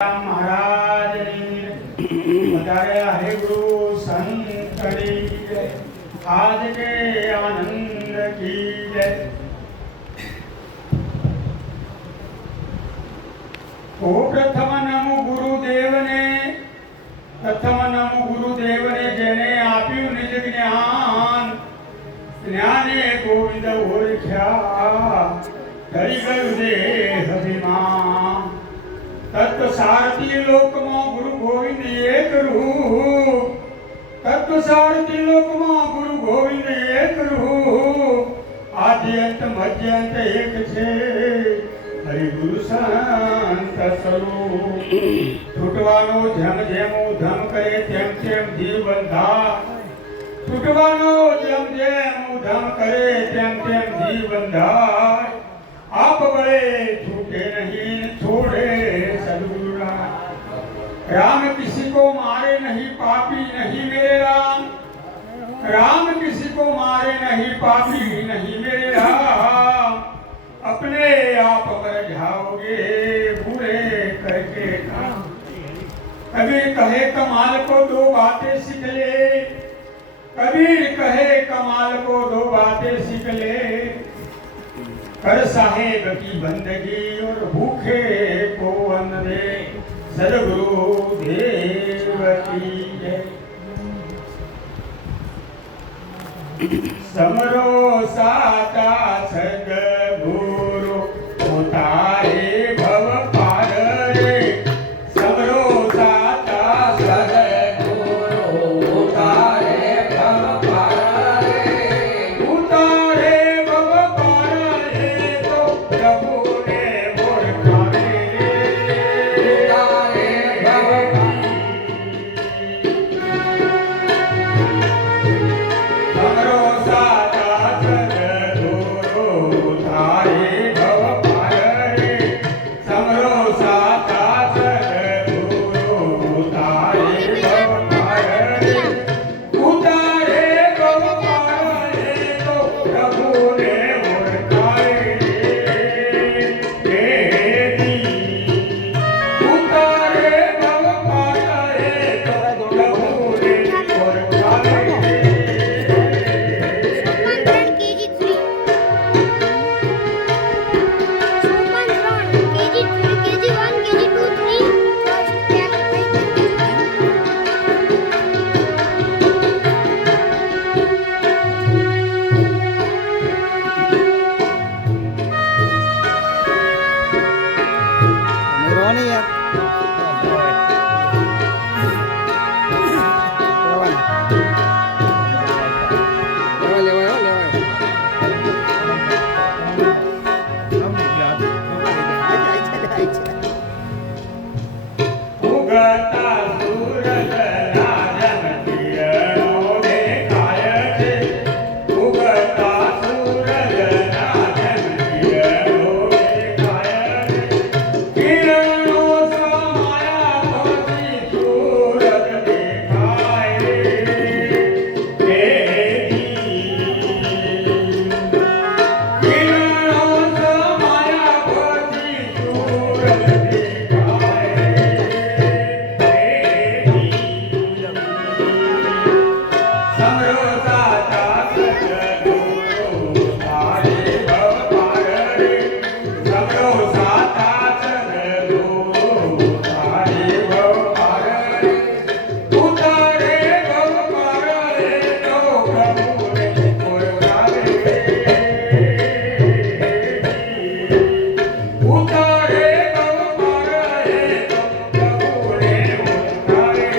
महाराज बताया है गुरु संतड़ी आज के आनंद की जय। ओ प्रथम नमो गुरुदेव ने जेने आप्યું નિજ જ્ઞાન જ્ઞાને ગોવિંદ ઓળખ્યા ધરી ગયું દેહ અભિમાન तत्व सारथी लोक में गुरु गोविंद एक रूप तत्व सारथी लोक में गुरु गोविंद एक रूप आदि अंत मध्य अंत एक छे हरि गुरु संत स्वरूप छूटवानो जेम जेम उधम करे तेम तेम जीव बंधा छूटवानो जेम जेम उधम करे तेम तेम जीव बंधा आप बड़े छूटे नहीं छोड़े सदगुरु राम किसी को मारे नहीं पापी नहीं मेरे राम राम किसी को मारे नहीं पापी नहीं मेरे राम अपने आप मर जाओगे बुरे करके काम। कबीर कहे कमाल को दो बातें सीख ले कबीर कहे कमाल को दो बातें सीख ले कर साहेब की बंदगी और भूखे को अन्न दे सदगुरु देव की जय। समरो साता सदगुरु उतारे भव पार रे समरो साता सदगुरु उतारे भव पार रे उतारे भव पार रे तो प्रभु ने मोरखाने उतारे भव समरो साता सदगुरु उतारे भव पार रे समरो साता सदगुरु उतारे भव पार रे उतारे भव पार रे तो प्रभु ने ओळखाए रे उतारे भव पार रे तो प्रभु ने ओळखाए उगता सूरज राजन किरणों देखाय छे उगता सूरज राजन किरणों देखाय छे किरणों समाया પછી सूरज देखाय रे किरणों समाया પછી सूरज देखाय समरो साता सदगुरु उतारे भव पार रे समरो साता सदगुरु उतारे भव पार रे उतारे भव पार रे तो प्रभु ने ओळखावे उतारे भव पार रे तो प्रभु ने ओळखावे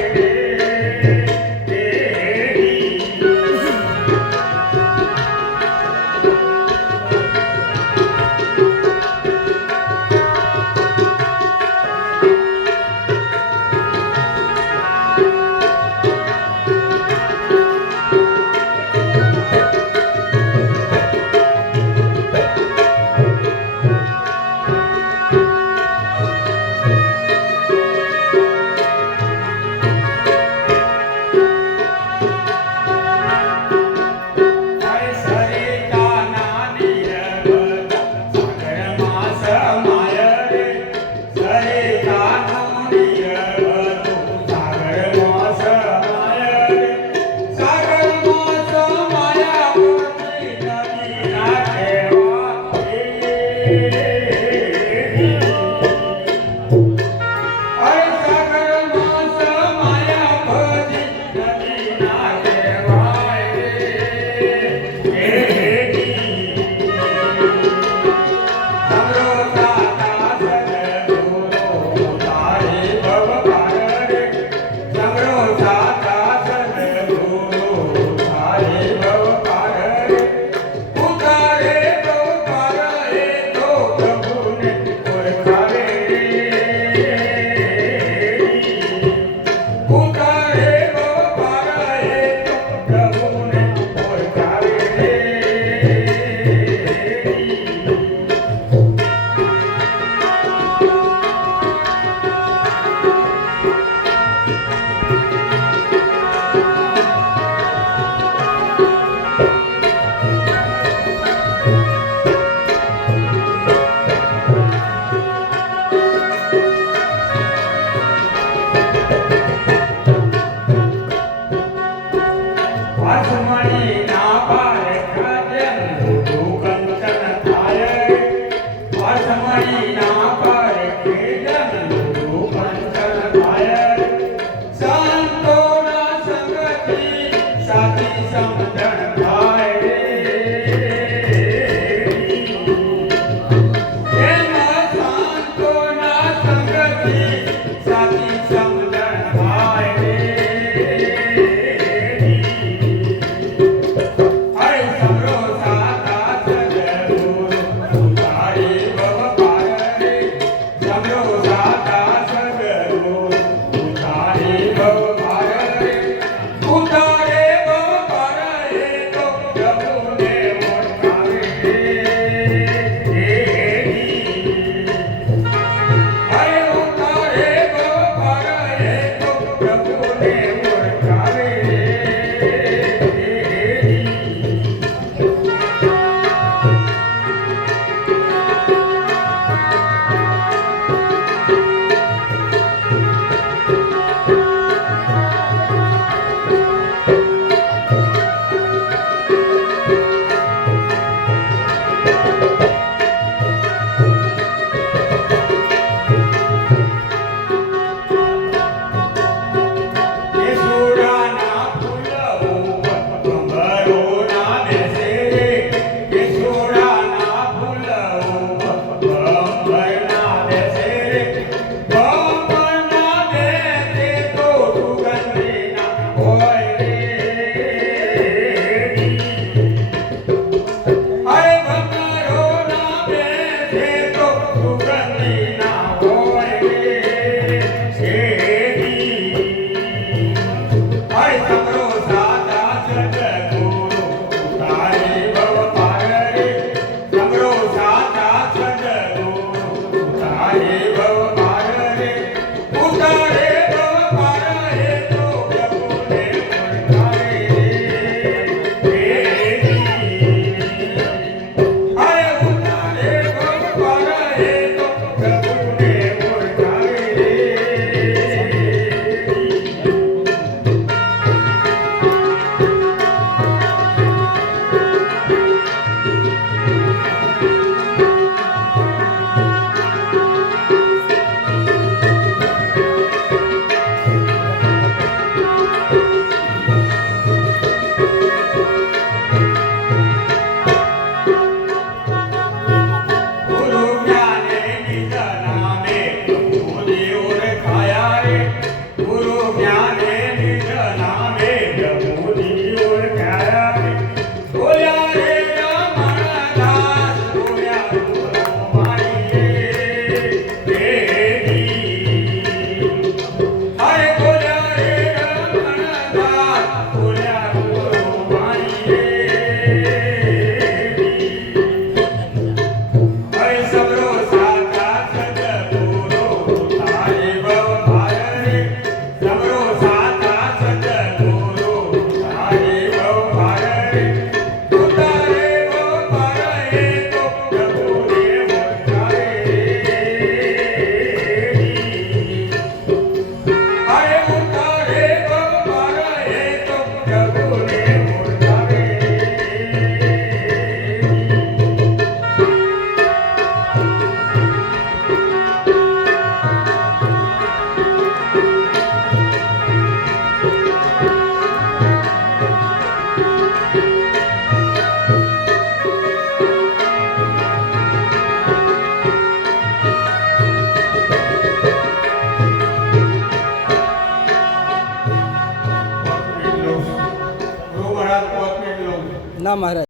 ना महाराज.